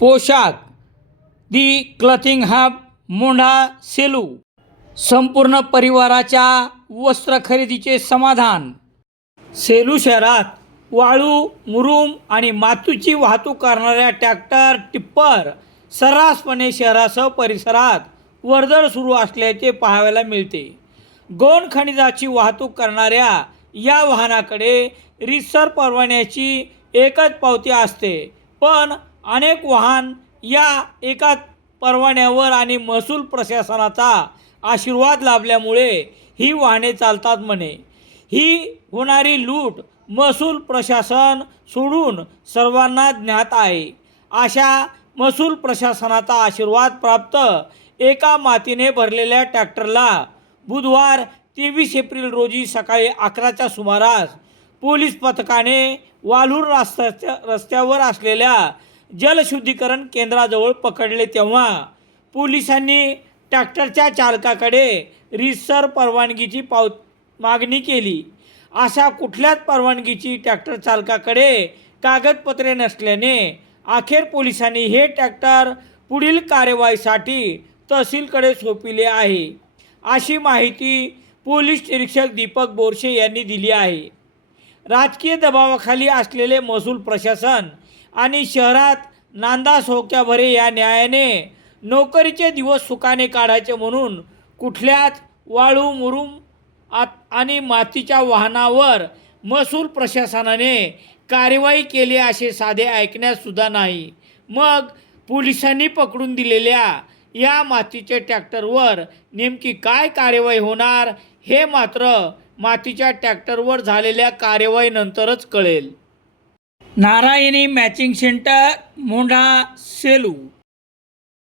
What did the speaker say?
पोशाख. The clothing hub Mondha Selu. संपूर्ण परिवाराच्या वस्त्र खरेदीचे समाधान. सेलू शहरात वाळू मुरुम आणि मातूची वाहतूक करणाऱ्या ट्रॅक्टर टिप्पर सर्रासपणे शहरासह परिसरात वर्दळ सुरू असल्याचे पाहायला मिळते. गोंड खनिजाची वाहतूक करणाऱ्या या वाहनाकडे रितसर परवान्याची एकच पावती असते. पण अनेक वाहन या एकाच परवान्यावर आणि महसूल प्रशासनाचा आशीर्वाद लाभल्यामुळे ही वाहने चालतात म्हणे. ही होणारी लूट महसूल प्रशासन सोडून सर्वांना ज्ञात आहे. अशा महसूल प्रशासनाचा आशीर्वाद प्राप्त एका मातीने भरलेल्या ट्रॅक्टरला बुधवार तेवीस एप्रिल रोजी सकाळी अकराच्या सुमारास पोलीस पथकाने वालूर रस्त्याच्या रस्त्यावर असलेल्या जलशुद्धीकरण केंद्राजवळ पकडले तेव्हा पोलिसांनी ट्रॅक्टरच्या चालकाकडे रिसर परवानगीची पाव मागणी केली. अशा कुठल्याच परवानगीची ट्रॅक्टर चालकाकडे कागदपत्रे नसल्याने अखेर पोलिसांनी हे ट्रॅक्टर पुढील कार्यवाहीसाठी तहसीलकडे सोपिले आहे. अशी माहिती पोलीस निरीक्षक दीपक बोरशे यांनी दिली आहे. राजकीय दबावाखाली असलेले महसूल प्रशासन आणि शहरात नांदास होक्याभरे या न्यायाने नोकरीचे दिवस सुखाने काढायचे म्हणून कुठल्याच वाळू मुरुम आत आणि मातीच्या वाहनावर महसूल प्रशासनाने कारवाई केली असे साधे ऐकण्यास सुद्धा नाही. मग पोलिसांनी पकडून दिलेल्या या मातीच्या ट्रॅक्टरवर नेमकी काय कारवाई होणार हे मात्र मातीच्या ट्रॅक्टरवर झालेल्या कार्यवाहीनंतरच कळेल. Narayani matching centre Mondha Selu